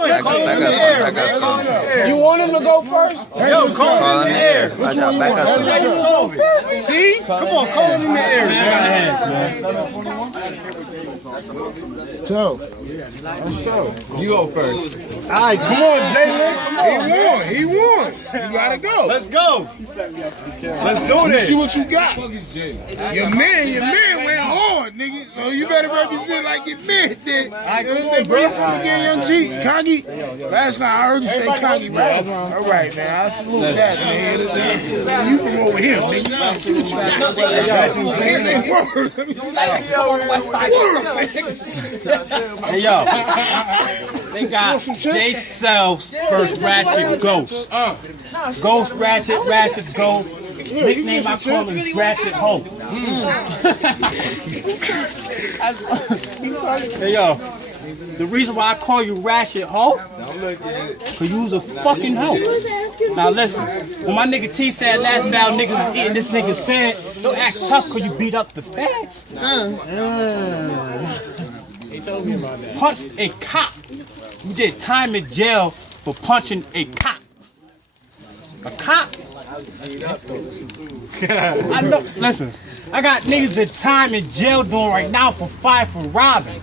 Call him in the air. You want him to go first? Yo, call him in the air. Which one you want? See? Come on, call him in the air, man. Joe. You go first. All right, come on, Jalen. He won. You gotta go. Let's go. Let's do this. See what you got. Your man went hard, nigga. So you better represent like your man did. All right, bro. Again, young G, Kagi. Last night I heard you say Kagi, bro. All right, man. I salute that, man. You from over here, nigga. See what you got. Hey, yo. They got J Self's first Ratchet Ghost. Ghost Ratchet Ghost. Nickname I call him is Ratchet Ho. Hey, yo. The reason why I call you Ratchet Ho, cause you was a fucking hoe. Now listen, when my nigga T said last battle niggas was eating this nigga's fed, don't act tough cause you beat up the feds. He told me about that. Punched a cop. You did time in jail for punching a cop. A cop? I know, listen, I got niggas in time in jail doing right now for fire for robbing.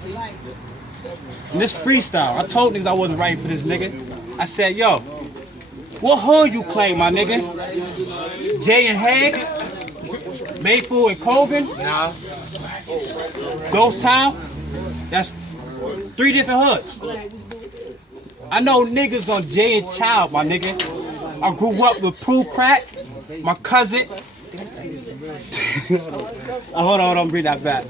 And this freestyle, I told niggas I wasn't ready for this nigga. I said, yo, what hood you claim, my nigga? Jay and Hag? Maple and Colvin? Nah. Ghost Town? That's 3 different hoods. I know niggas on Jay and Child, my nigga. I grew up with Pooh Crack, my cousin. Hold on, bring that back.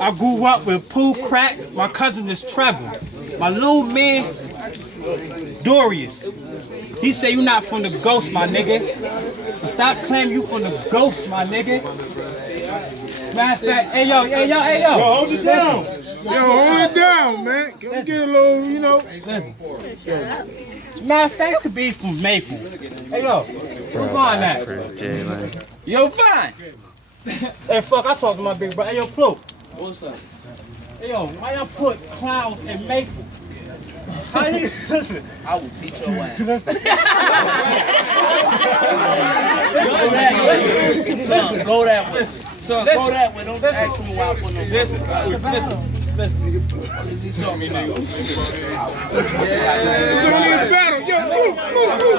I grew up with Pooh Crack, my cousin is Trevor. My little man, Dorius. He say you not from the Ghost, my nigga. So stop claiming you from the Ghost, my nigga. Matter of fact, hey yo. Yo, hold it down. Hold it down, man. Can we get a little, you know? Matter of fact, you could be from Maple. Hey yo, what's fine at? Yo, fine. Hey, fuck, I talked to my big brother. Hey, yo, Plo. What's up? Hey, yo, why y'all put clowns in Maple? How you, listen. I will beat your ass. Son, go that way. Son, go that way. Don't ask me why I put no listen. He saw me, nigga. It's only a battle. Yo, move,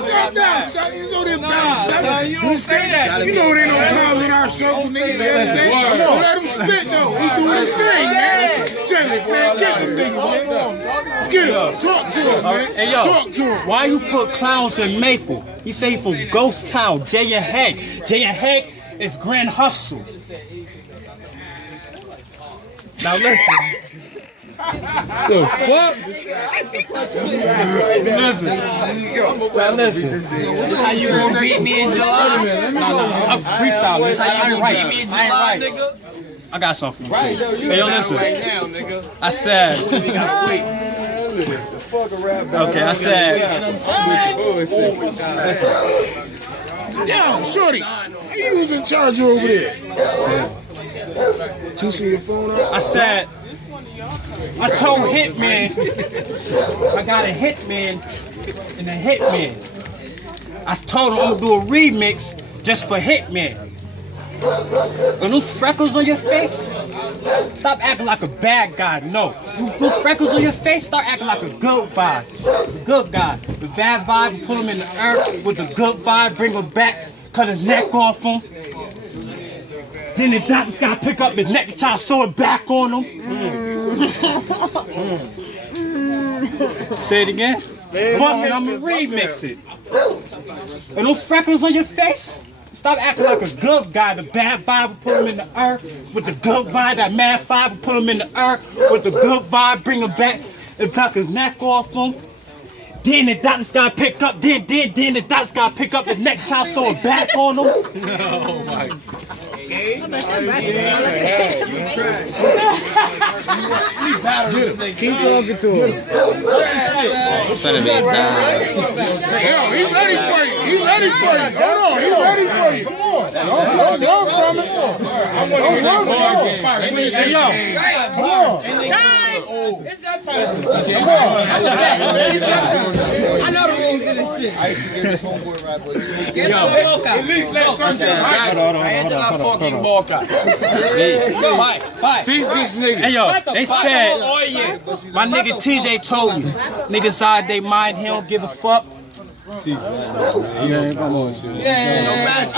calm down, son. You know they're battle, son. You don't say that. You know there ain't no clowns in our circle, nigga. Let him spit, though. He doing his thing, man. Jalen, man, get them niggas, man. Get him. Talk to him, man. Hey, yo, talk to him. Why you put clowns in Maple? He say he from Ghost Town, Jay and Hag. Jay and Hag is Grand Hustle. Now listen. The fuck? Listen. This how you gonna beat me in July? No, I'm freestyling. This how you gonna beat me in July, nigga? I got something for you. Hey, yo, listen. Right now, nigga. I said. Okay, I said. Yo, shorty, you was in charge over there. Juicing your phone out? I said. I told Hitman, I got a Hitman and a Hitman. I told him I'm gonna do a remix just for Hitman. And those freckles on your face, stop acting like a bad guy, no. Those freckles on your face, start acting like a good vibe. The good guy. The bad vibe, pull him in the earth with the good vibe, bring him back, cut his neck off him. Then the doctor's gotta pick up his neck and try to sew it back on him. Say it again. Fuck it, I'm gonna remix it. And those freckles on your face, stop acting like a good guy. The bad vibe will put him in the earth with the good vibe. That mad vibe will put him in the earth with the good vibe, bring him back and tuck his neck off him. Then the doctor's gotta pick up, then the doctor's gotta pick up the neck, try to sew it back on him. Oh my God. Keep talking to him. It's gonna be time. Yo, he's ready for you. He's ready for you. Hold on, he's ready for you. Come on. Don't run from it. Don't run from it. Hey, yo. Come on. It's that time. Come on. I used to get this homeboy rap, but Get the fuck out. At least let something Angela fucking Boca. Bye. See this nigga. Hey yo, they said my nigga TJ told me niggas out they mind, he don't give a fuck. yeah, come on, shit. Yeah.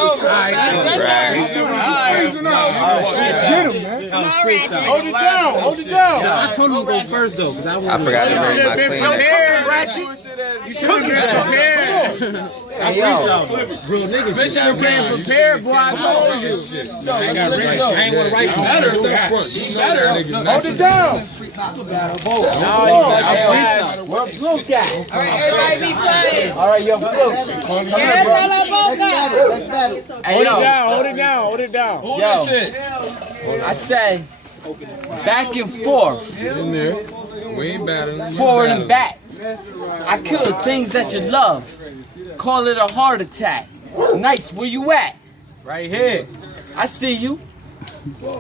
Hold it down, hold it down. I told him to go first though, cause I forgot to bring my thing. Ratchet. You should have been prepared. Hey yo, bro, niggas Bitch, I'm getting prepared, boy. I told you. I ain't wanna write Better. Hold it down. We're blue guy. All right, everybody be quiet. All right, yo, blue. Hey, yo, Hold it down, hold it down. Who this is? I say back and forth, We ain't battling. forward and back. I kill the things that you love. Call it a heart attack. Nice, where you at? right here. I see you.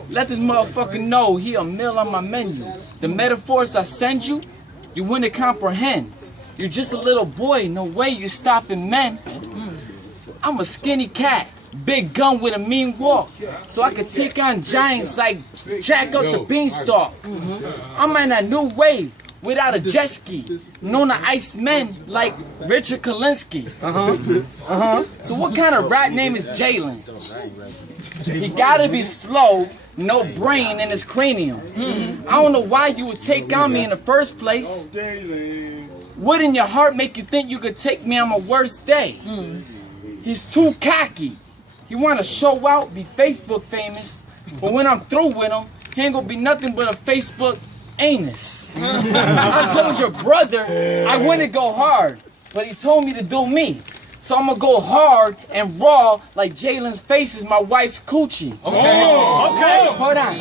Let this motherfucker know he a meal on my menu. The metaphors I send you, you wouldn't comprehend. You're just a little boy, no way you stopping men. I'm a skinny cat, big gun with a mean walk. So I could take on giants like Jack up the beanstalk. I'm in a new wave without a jet ski. Known to ice men like Richard Kalinsky. So what kind of rap name is Jalen? He gotta be slow, no brain in his cranium. I don't know why you would take on me in the first place. What in your heart make you think you could take me on my worst day? He's too cocky. He wanna show out, be Facebook famous, but when I'm through with him, he ain't gonna be nothing but a Facebook anus. I told your brother I wouldn't go hard, but he told me to do me. So I'm gonna go hard and raw like Jalen's face is my wife's coochie. Okay. Hold on.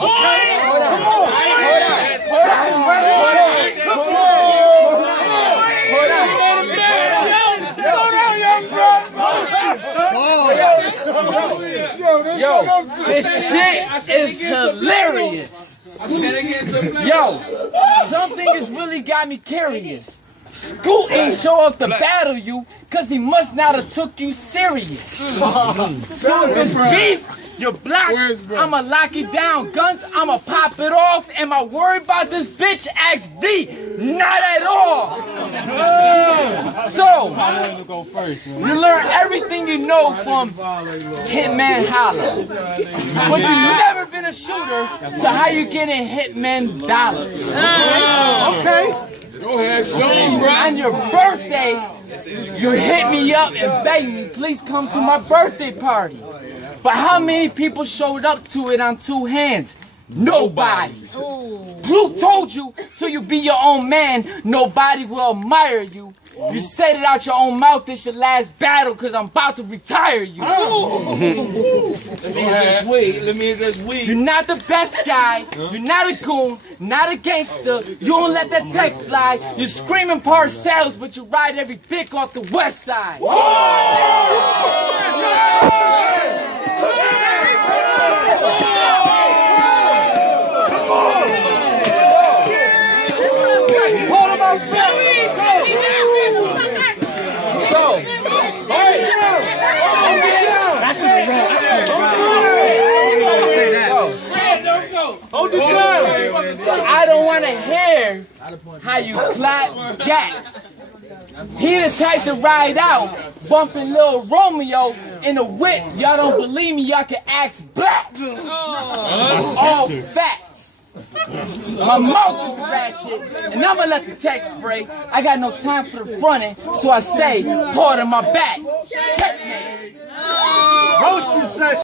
Yo, this shit is hilarious. Yo, something has really got me curious. Scoot ain't show up to battle you cause he must not have took you serious. So if it's beef, you're blocked, I'ma lock it down. Guns, I'ma pop it off. Am I worried about this bitch? Ask V. Not at all. So, you learn everything you know from Hitman Holla. But you never been a shooter, so how you getting Hitman dollars? Okay. Go ahead, show him, bro. On your birthday, you hit me up and begged me, please come to my birthday party. But how many people showed up to it on two hands? Nobody. Blue told you, till you be your own man, nobody will admire you. You said it out your own mouth, it's your last battle, cause I'm about to retire you. Let me hit this weed. You're not the best guy, you're not a goon, not a gangster, you don't let that tech fly, you're screaming parcels, but you ride every dick off the west side. I don't want to hear how you clap gas. He the type to ride out, bumping Lil Romeo in a whip. Y'all don't believe me, y'all can ask Black. All facts. My mouth is ratchet, and I'ma let the text spray. I got no time for the fronting, so I say, part of my back. Checkmate. Roasting session.